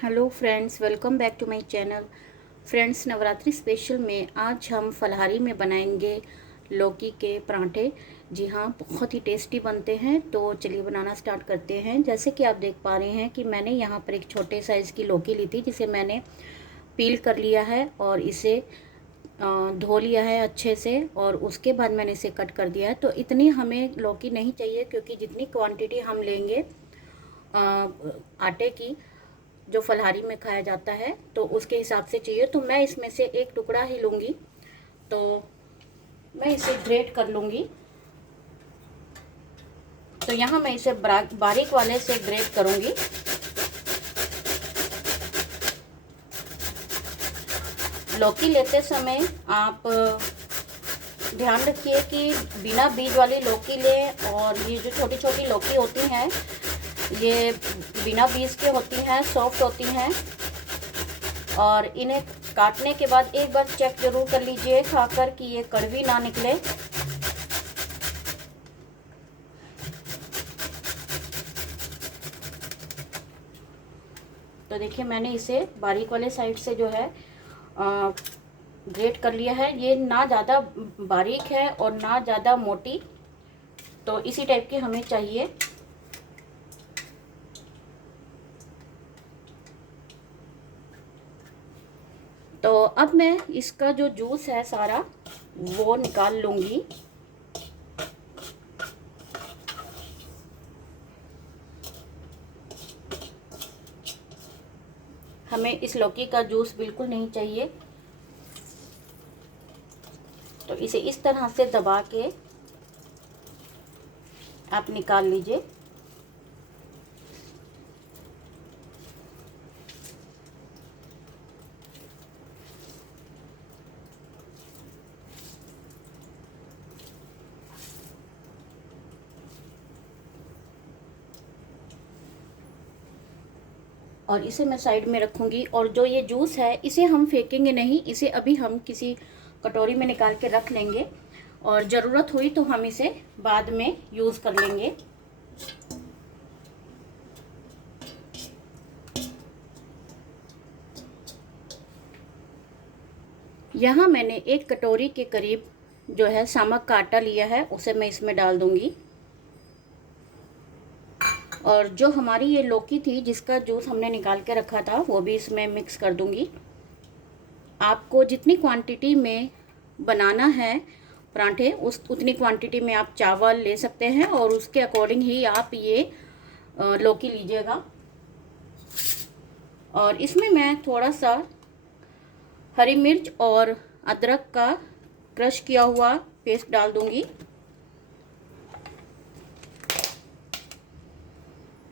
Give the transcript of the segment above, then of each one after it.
Hello friends, welcome back to my channel. Friends, Navratri special में आज हम फलाहारी में बनाएंगे लौकी के पराठे। जी हाँ, बहुत ही टेस्टी बनते हैं। तो चलिए बनाना स्टार्ट करते हैं। जैसे कि आप देख पा रहे हैं कि मैंने यहाँ पर एक छोटे साइज़ की लौकी ली थी, जिसे मैंने पील कर लिया है और इसे धो लिया है अच्छे से, और उसके बाद मैंने इसे कट कर दिया है। तो इतनी हमें लौकी नहीं चाहिए, क्योंकि जितनी क्वांटिटी हम लेंगे आटे की, जो फलाहारी में खाया जाता है, तो उसके हिसाब से चाहिए। तो मैं इसमें से एक टुकड़ा ही लूँगी। तो मैं इसे ग्रेट कर लूँगी। तो यहाँ मैं इसे बारीक वाले से ग्रेट करूँगी। लौकी लेते समय आप ध्यान रखिए कि बिना बीज वाली लौकी लें, और ये जो छोटी छोटी लौकी होती हैं ये बिना बीज के होती हैं, सॉफ्ट होती हैं। और इन्हें काटने के बाद एक बार चेक जरूर कर लीजिए खाकर कि ये कड़वी ना निकले। तो देखिए, मैंने इसे बारीक वाले साइड से जो है ग्रेट कर लिया है। ये ना ज़्यादा बारीक है और ना ज़्यादा मोटी, तो इसी टाइप की हमें चाहिए। तो अब मैं इसका जो जूस है सारा वो निकाल लूँगी। हमें इस लौकी का जूस बिल्कुल नहीं चाहिए। तो इसे इस तरह से दबा के आप निकाल लीजिए। और इसे मैं साइड में रखूँगी। और जो ये जूस है इसे हम फेंकेंगे नहीं, इसे अभी हम किसी कटोरी में निकाल के रख लेंगे, और ज़रूरत हुई तो हम इसे बाद में यूज़ कर लेंगे। यहाँ मैंने एक कटोरी के करीब जो है सामक का आटा लिया है, उसे मैं इसमें डाल दूँगी। और जो हमारी ये लौकी थी जिसका जूस हमने निकाल के रखा था वो भी इसमें मिक्स कर दूंगी। आपको जितनी क्वांटिटी में बनाना है पराठे, उतनी क्वांटिटी में आप चावल ले सकते हैं, और उसके अकॉर्डिंग ही आप ये लौकी लीजिएगा। और इसमें मैं थोड़ा सा हरी मिर्च और अदरक का क्रश किया हुआ पेस्ट डाल दूंगी।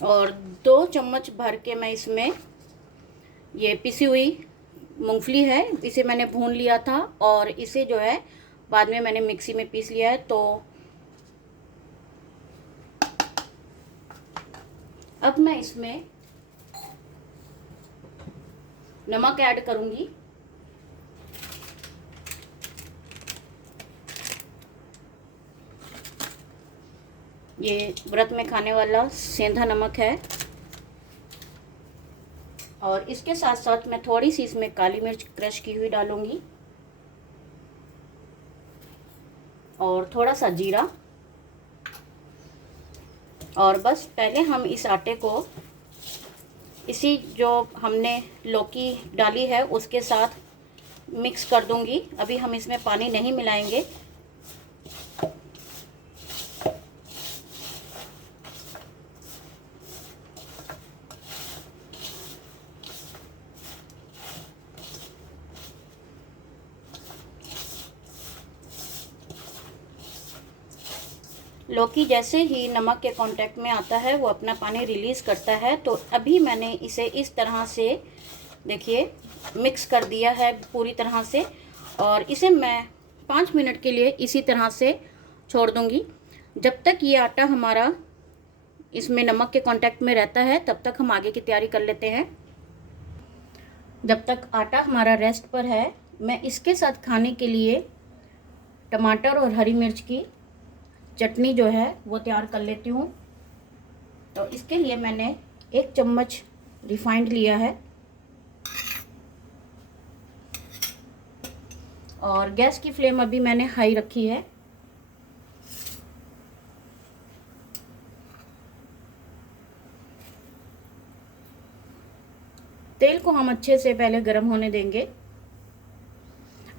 और 2 चम्मच भर के मैं इसमें ये पिसी हुई मूंगफली है, इसे मैंने भून लिया था और इसे जो है बाद में मैंने मिक्सी में पीस लिया है। तो अब मैं इसमें नमक ऐड करूंगी। ये व्रत में खाने वाला सेंधा नमक है। और इसके साथ साथ मैं थोड़ी सी इसमें काली मिर्च क्रश की हुई डालूंगी, और थोड़ा सा जीरा। और बस पहले हम इस आटे को इसी जो हमने लौकी डाली है उसके साथ मिक्स कर दूंगी। अभी हम इसमें पानी नहीं मिलाएंगे। लौकी जैसे ही नमक के कांटेक्ट में आता है वो अपना पानी रिलीज़ करता है। तो अभी मैंने इसे इस तरह से देखिए मिक्स कर दिया है पूरी तरह से, और इसे मैं 5 मिनट के लिए इसी तरह से छोड़ दूंगी। जब तक ये आटा हमारा इसमें नमक के कांटेक्ट में रहता है तब तक हम आगे की तैयारी कर लेते हैं। जब तक आटा हमारा रेस्ट पर है, मैं इसके साथ खाने के लिए टमाटर और हरी मिर्च की चटनी जो है वो तैयार कर लेती हूँ। तो इसके लिए मैंने 1 चम्मच रिफाइंड लिया है, और गैस की फ्लेम अभी मैंने हाई रखी है। तेल को हम अच्छे से पहले गर्म होने देंगे।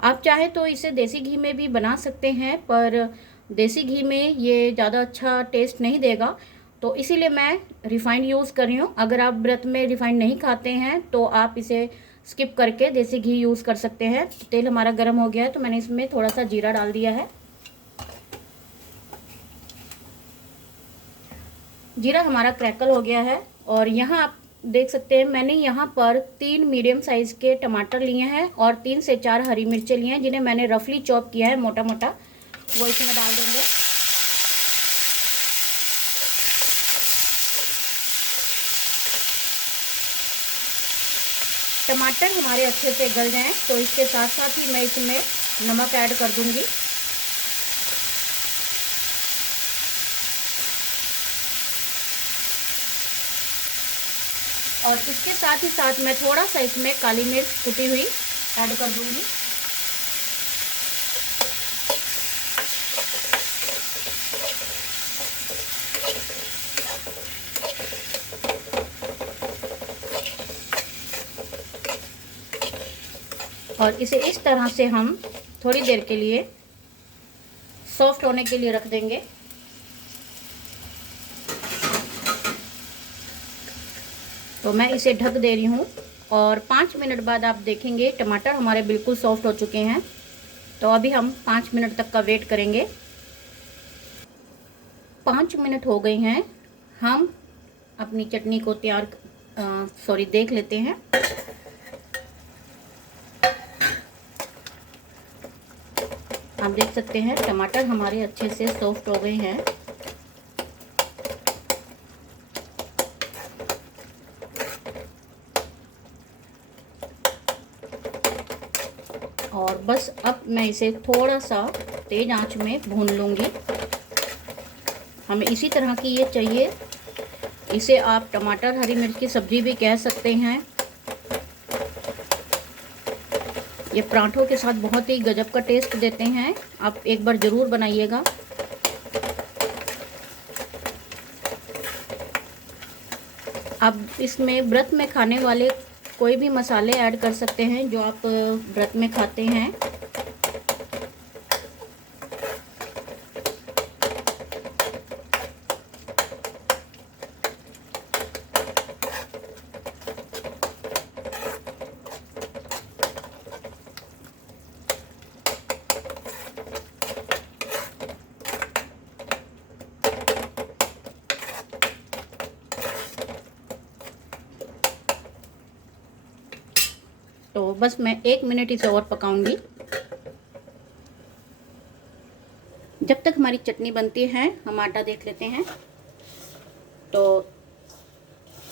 आप चाहे तो इसे देसी घी में भी बना सकते हैं, पर देसी घी में ये ज़्यादा अच्छा टेस्ट नहीं देगा, तो इसीलिए मैं रिफ़ाइंड यूज़ कर रही हूँ। अगर आप व्रत में रिफ़ाइंड नहीं खाते हैं तो आप इसे स्किप करके देसी घी यूज़ कर सकते हैं। तेल हमारा गर्म हो गया है तो मैंने इसमें थोड़ा सा जीरा डाल दिया है। जीरा हमारा क्रैकल हो गया है और यहाँ आप देख सकते हैं मैंने यहाँ पर 3 मीडियम साइज़ के टमाटर लिए हैं और 3 से 4 हरी मिर्चें लिए हैं, जिन्हें मैंने रफली चॉप किया है मोटा मोटा, वो इसमें डाल देंगे। टमाटर हमारे अच्छे से गल जाएं तो इसके साथ साथ ही मैं इसमें नमक ऐड कर दूंगी। और इसके साथ ही साथ मैं थोड़ा सा इसमें काली मिर्च कुटी हुई ऐड कर दूंगी। और इसे इस तरह से हम थोड़ी देर के लिए सॉफ्ट होने के लिए रख देंगे। तो मैं इसे ढक दे रही हूँ और 5 मिनट बाद आप देखेंगे टमाटर हमारे बिल्कुल सॉफ्ट हो चुके हैं। तो अभी हम 5 मिनट तक का वेट करेंगे। 5 मिनट हो गए हैं, हम अपनी चटनी को देख लेते हैं। आप देख सकते हैं टमाटर हमारे अच्छे से सॉफ्ट हो गए हैं। और बस अब मैं इसे थोड़ा सा तेज आंच में भून लूँगी। हमें इसी तरह की ये चाहिए। इसे आप टमाटर हरी मिर्च की सब्ज़ी भी कह सकते हैं। ये पराठों के साथ बहुत ही गजब का टेस्ट देते हैं। आप एक बार ज़रूर बनाइएगा। आप इसमें व्रत में खाने वाले कोई भी मसाले ऐड कर सकते हैं जो आप व्रत में खाते हैं। तो बस मैं 1 मिनट इसे और पकाऊंगी। जब तक हमारी चटनी बनती है हम आटा देख लेते हैं। तो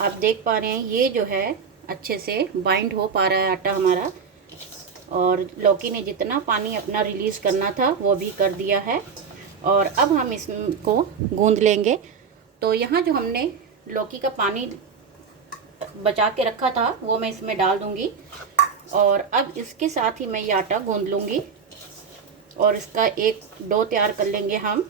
आप देख पा रहे हैं ये जो है अच्छे से बाइंड हो पा रहा है आटा हमारा, और लौकी ने जितना पानी अपना रिलीज़ करना था वो भी कर दिया है। और अब हम इसको गूंद लेंगे। तो यहाँ जो हमने लौकी का पानी बचा के रखा था वो मैं इसमें डाल दूँगी और अब इसके साथ ही मैं ये आटा गूंद लूँगी और इसका एक डो तैयार कर लेंगे हम।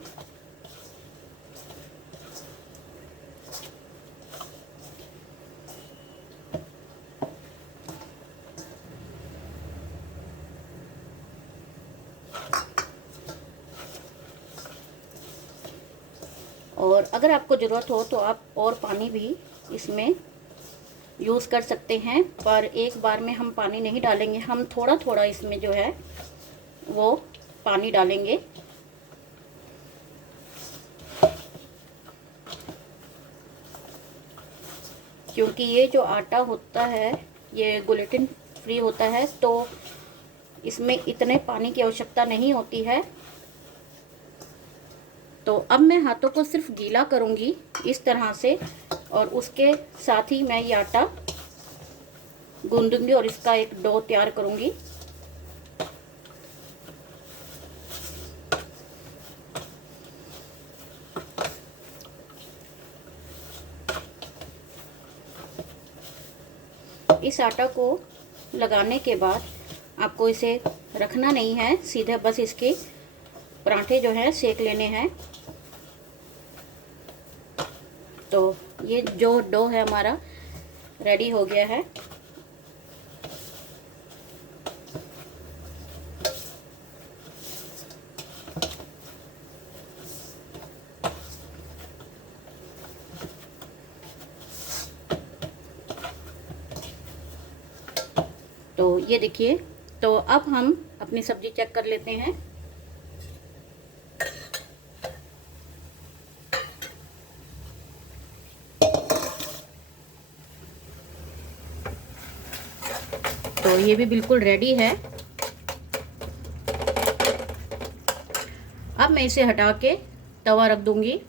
और अगर आपको ज़रूरत हो तो आप और पानी भी इसमें यूज़ कर सकते हैं, पर एक बार में हम पानी नहीं डालेंगे। हम थोड़ा थोड़ा इसमें जो है वो पानी डालेंगे। क्योंकि ये जो आटा होता है ये ग्लूटेन फ्री होता है, तो इसमें इतने पानी की आवश्यकता नहीं होती है। तो अब मैं हाथों को सिर्फ गीला करूँगी इस तरह से, और उसके साथ ही मैं ये आटा गूंदूंगी और इसका एक डो तैयार करूँगी। इस आटा को लगाने के बाद आपको इसे रखना नहीं है, सीधा बस इसके पराठे जो है सेक लेने हैं। तो ये जो डो है हमारा रेडी हो गया है। तो ये देखिए, तो अब हम अपनी सब्जी चेक कर लेते हैं। तो ये भी बिल्कुल रेडी है। अब मैं इसे हटा के तवा रख दूंगी।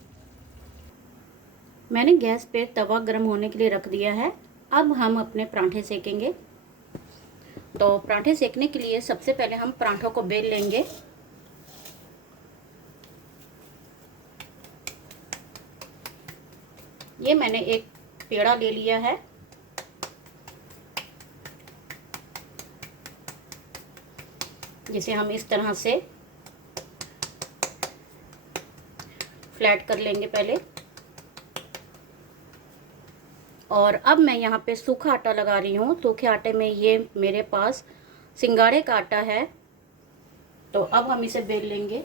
मैंने गैस पे तवा गर्म होने के लिए रख दिया है। अब हम अपने पराठे सेकेंगे। तो पराठे सेकने के लिए सबसे पहले हम पराठों को बेल लेंगे। ये मैंने एक पेड़ा ले लिया है। जिसे हम इस तरह से फ्लैट कर लेंगे पहले। और अब मैं यहाँ पे सूखा आटा लगा रही हूँ। सूखे आटे में ये मेरे पास सिंगाड़े का आटा है। तो अब हम इसे बेल लेंगे।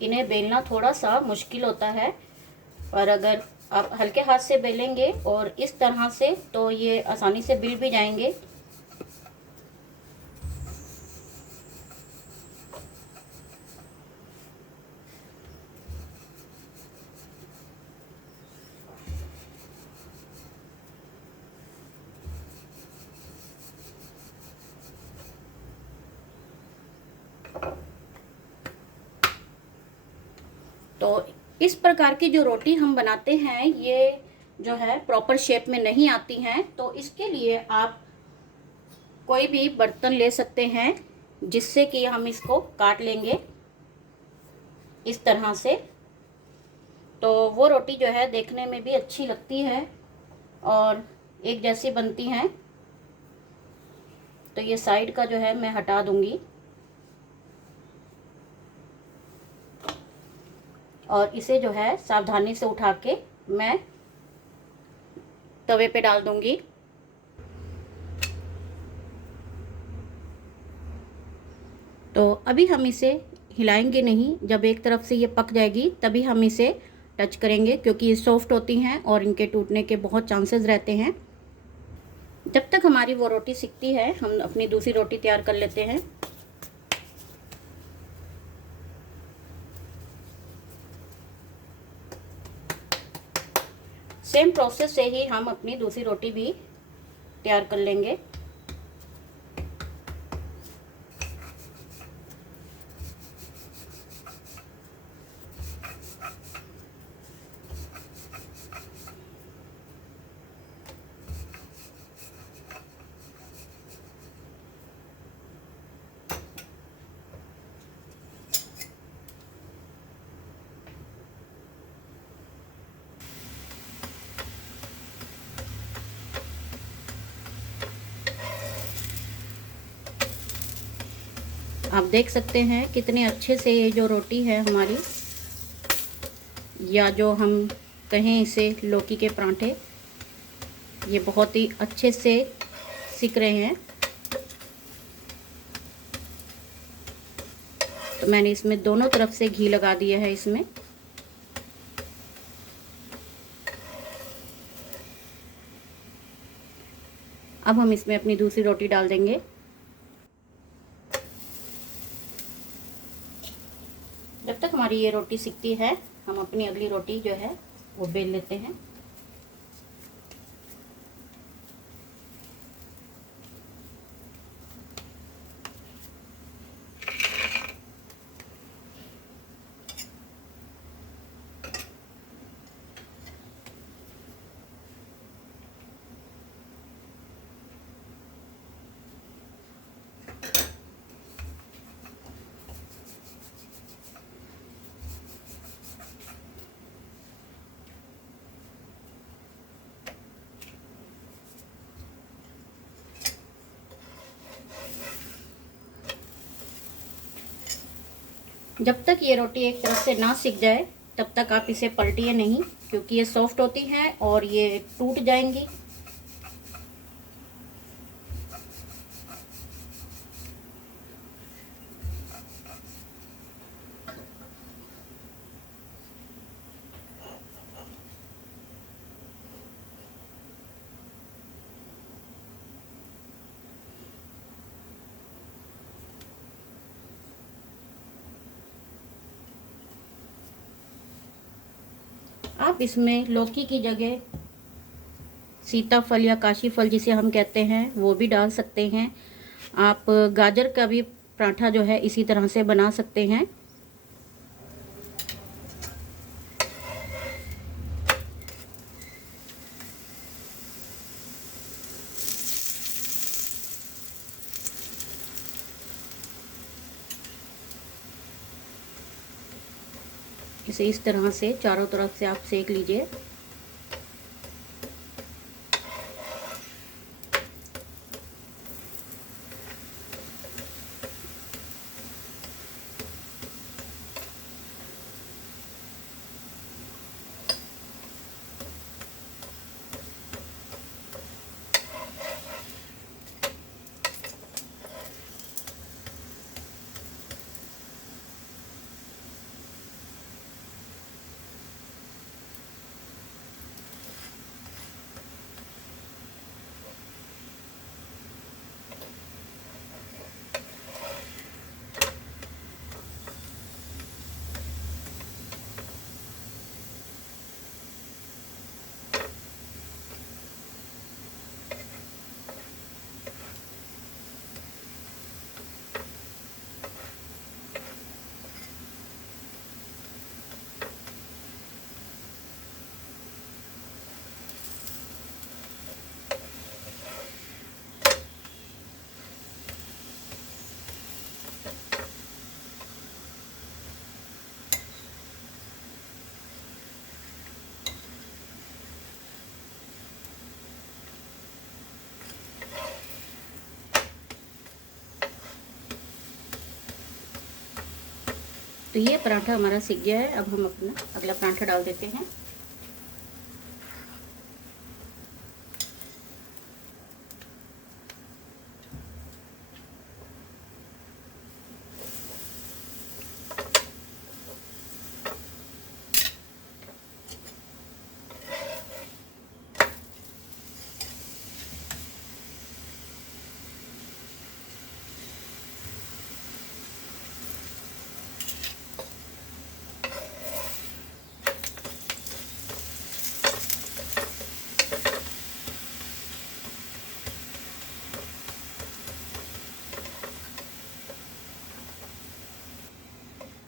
इन्हें बेलना थोड़ा सा मुश्किल होता है, पर अगर आप हल्के हाथ से बेलेंगे और इस तरह से तो ये आसानी से बिल भी जाएंगे। तो इस प्रकार की जो रोटी हम बनाते हैं ये जो है प्रॉपर शेप में नहीं आती हैं। तो इसके लिए आप कोई भी बर्तन ले सकते हैं जिससे कि हम इसको काट लेंगे इस तरह से। तो वो रोटी जो है देखने में भी अच्छी लगती है और एक जैसी बनती हैं। तो ये साइड का जो है मैं हटा दूंगी और इसे जो है सावधानी से उठा के मैं तवे पे डाल दूंगी। तो अभी हम इसे हिलाएंगे नहीं, जब एक तरफ से ये पक जाएगी तभी हम इसे टच करेंगे, क्योंकि ये सॉफ्ट होती हैं और इनके टूटने के बहुत चांसेस रहते हैं। जब तक हमारी वो रोटी सिकती है हम अपनी दूसरी रोटी तैयार कर लेते हैं। सेम प्रोसेस से ही हम अपनी दूसरी रोटी भी तैयार कर लेंगे। आप देख सकते हैं कितने अच्छे से ये जो रोटी है हमारी, या जो हम कहें इसे लौकी के पराठे, ये बहुत ही अच्छे से सिक रहे हैं। तो मैंने इसमें दोनों तरफ से घी लगा दिया है इसमें। अब हम इसमें अपनी दूसरी रोटी डाल देंगे। जब तक हमारी ये रोटी सिकती है हम अपनी अगली रोटी जो है वो बेल लेते हैं। जब तक ये रोटी एक तरफ से ना सिक जाए तब तक आप इसे पलटिए नहीं, क्योंकि ये सॉफ्ट होती हैं और ये टूट जाएंगी। आप इसमें लौकी की जगह सीताफल या काशी फल जिसे हम कहते हैं वो भी डाल सकते हैं। आप गाजर का भी पराठा जो है इसी तरह से बना सकते हैं। इसे इस तरह से चारों तरफ से आप सेक लीजिए। तो ये पराठा हमारा सिक गया है। अब हम अपना अगला पराठा डाल देते हैं।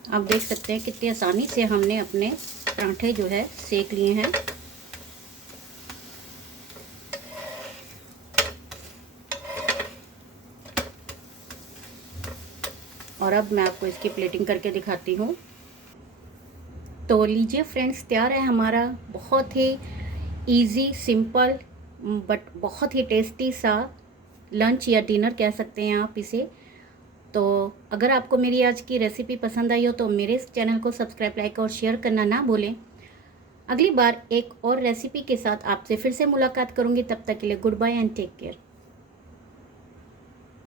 आप देख सकते हैं कितनी आसानी से हमने अपने पराठे जो है सेक लिए हैं। और अब मैं आपको इसकी प्लेटिंग करके दिखाती हूँ। तो लीजिए फ्रेंड्स, तैयार है हमारा बहुत ही इजी, सिंपल बट बहुत ही टेस्टी सा लंच या डिनर कह सकते हैं आप इसे। तो अगर आपको मेरी आज की रेसिपी पसंद आई हो तो मेरे इस चैनल को सब्सक्राइब, लाइक और शेयर करना ना भूलें। अगली बार एक और रेसिपी के साथ आपसे फिर से मुलाकात करूँगी। तब तक के लिए good bye and take care.